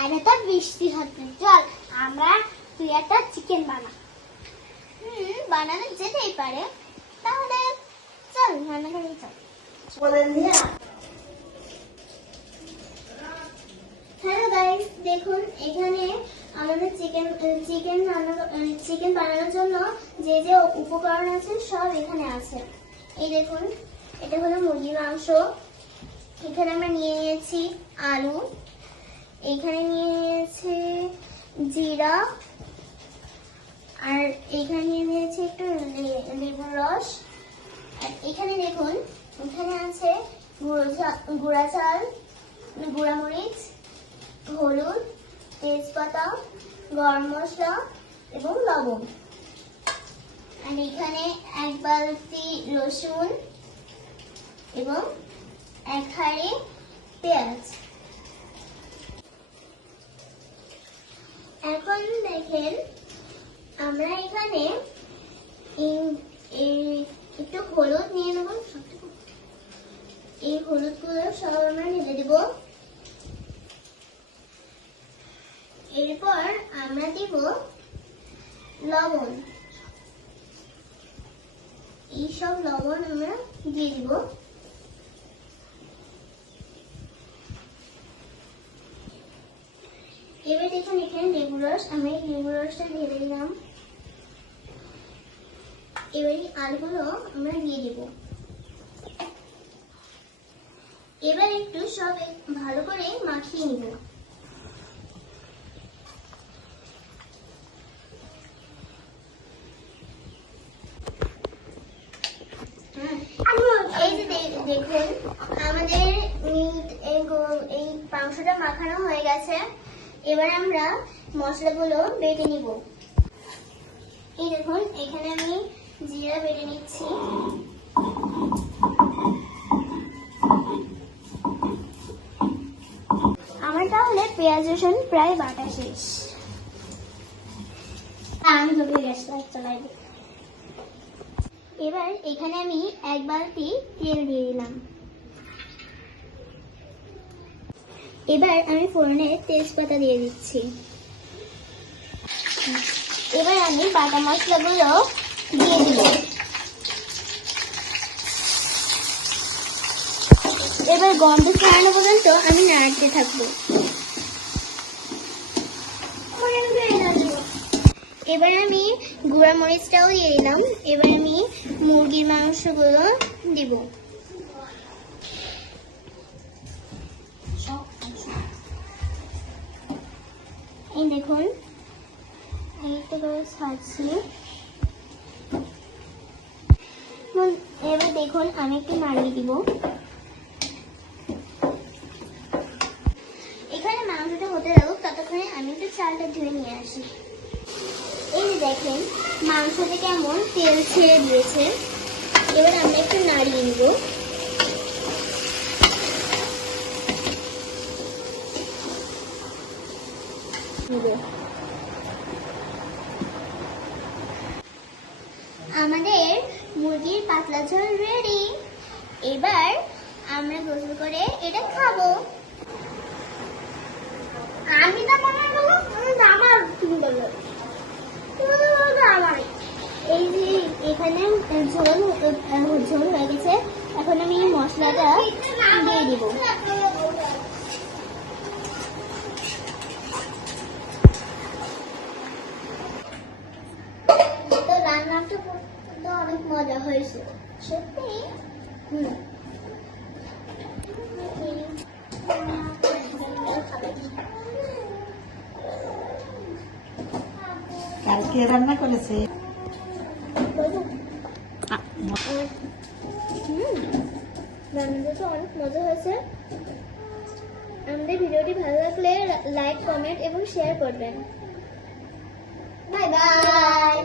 বাইরে তো বৃষ্টি হচ্ছে, চল আমরা তুই একটা চিকেন বানা। বানানো যেতেই পারে, তাহলে চল রান্না করে চল। হ্যালো গাইস, দেখুন এখানে আমাদের চিকেন বানানোর জন্য যে যে উপকরণ আছে সব এখানে আছে। এই দেখুন, এটা হলো মুরগির মাংস। এখানে আমরা নিয়ে নিয়েছি আলু, এখানে নিয়ে নিয়েছি জিরা, আর এখানে নিয়ে নিয়েছি একটু লেবুর রস। আর এখানে দেখুন, এখানে আছে গুঁড়া চাল, গুঁড়া মরিচ, হলুদ, তেজপাতা, গরম মশলা এবং লবণ। আর এখানে 1 বালতি রসুন এবং 1 হাঁড়ি পেঁয়াজ। এখন দেখেন, আমরা এখানে একটু হলুদ নিয়ে নেব। এই হলুদগুলো সব আমরা ঢেলে দেব। এরপর আমরা দিব লবণ। এই সব লবণ আমরা দিয়ে দিব। এবার দেখুন, এখানে লেবু রস, আমি এই লেবু রসটা ঢেলে দিলাম। এবার এই আলুগুলো আমরা দিয়ে দিব। এবার একটু সব ভালো করে মাখিয়ে নিব। এই যে দেখুন, আমাদের এই মাংসটা মাখানো হয়ে গেছে। এবার আমরা মশলাগুলো বেটে নিব। এই দেখুন, এখানে আমি জিরা বেটে নিচ্ছি। আমার তাহলে পেঁয়াজ রসুন প্রায় বাটা শেষ। আমি গ্যাস চালাই। এবার এখানে আমি 1 বালতি তেল দিয়ে দিলাম। এবার আমি ফোড়নে তেজপাতা দিয়ে দিচ্ছি। এবার আমি বাটা মশলাগুলো দিয়ে দিব। এবার গন্ধ ছাড়ানো পর্যন্ত আমি নাড়তে থাকবো। এবার আমি গুঁড়া মরিচটাও দিয়ে দিলাম। এবার আমি মুরগির মাংসগুলো দিব। এই দেখুন, একটা করে ছাড়ছি। এবার দেখুন, আমি একটু নাড়িয়ে দিব। এখানে মাংসটা হতে লাগুক, ততক্ষণে আমি একটু চালটা ধুয়ে নিয়ে আসি। এই যে দেখেন, মাংসতে কেমন তেল ছেড়ে দিয়েছে। এবার আমরা একটু নাড়িয়ে নিব। আমাদের মুরগির পাতলা ঝোল রেডি। এবার আমরা গোসল করে এটা খাবো। আমি তো মনে করবো আমার, তুমি বলবো আমার। এই যে এখানে ঝোল হয়ে গেছে। এখন আমি মশলাটা দিয়ে দিব। তো রান্নাটা করতে অনেক মজা হয়েছে সত্যি। কালকে রান্না করেছে। রান্নাটা তো অনেক মজা হয়েছে। আমাদের ভিডিওটি ভালো লাগলে লাইক, কমেন্ট এবং শেয়ার করবেন। Bye bye.